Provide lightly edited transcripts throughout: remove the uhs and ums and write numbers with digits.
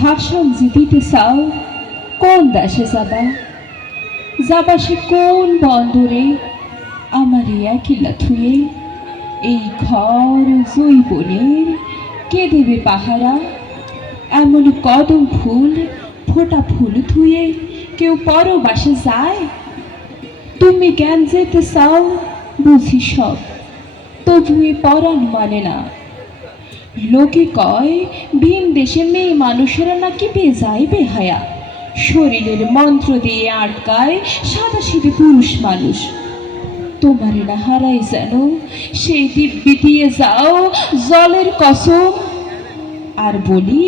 ভাষণ যে দিতে চাও কোন দেশে যাবা, যাবা সে কোন বন্দরে, আমার একিলা থুয়ে এই ঘর জৈবনের কে দেবে পাহারা। এমন কদম ফুল ফোটা ফুল থুয়ে কেউ পরবাসে যায়। তুমি জ্ঞান যেতে চাও বুঝি সব, তবুয়ে পরাণ মানে না। লোকে কয় ভীম দেশে মেয়ে মানুষেরা নাকি বেজায় বেহায়া, শরীরের মন্ত্র দিয়ে আটকায় সাদা সিধে পুরুষ মানুষ। তোমারে না হারাই যেন সেই দিব্যি দিয়ে যাও জলের কসম। আর বলি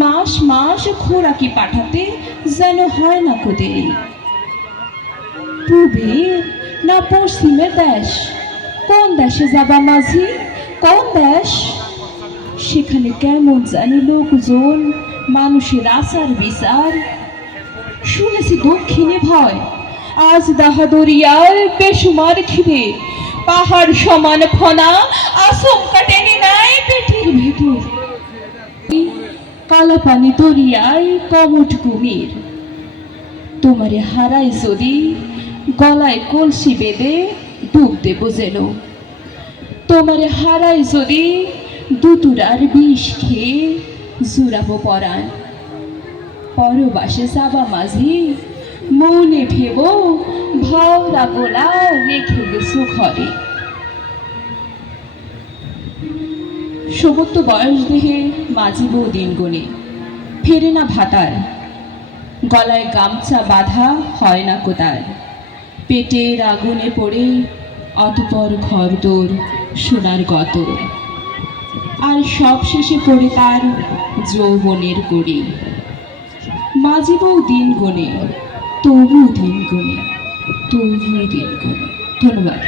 মাস মাস খোরাকি পাঠাতে যেন হয় না কো দেরি। পূবে না পশ্চিমের দেশ, কোন দেশে যাবা মাঝি, কোন দেশ? সেখানে কেমন জানি লোকজন, মানুষের আচার বিচার। শুনেছি দক্ষিণে ভয়, আজ দাহা দরিয়ার বেসুমার খিদে, পাহাড় সমান ফনা আচমকা টেনে নেয় পেটের ভেতর। কালাপানি দরিয়ায় কমট কুমির, তোমারে হারাই যদি গলায় কলসি বেঁধে ডুব দেব যেন। তোমারে হারাই যদি দুতুরার বিষ খেয়ে জুড়াবো পরাণ। পরবাসে যাবা মাঝি মৌনে ভেব ভাওরা গোলা রেখে গেছো ঘরে। সমস্ত বয়স দেহে মাঝি বউ দিন গুনে ফেরে না ভাতার, গলায় গামছা বাঁধা হয় না কোদার। পেটের আগুনে পড়ে অতপর ঘরদোর সোনার গত, আর সব শেষে পড়ে তার যৌবনের গড়ি। মাঝি বউ দিন গুনে তবু দিন গুনে তবু দিন গুনে। ধন্যবাদ।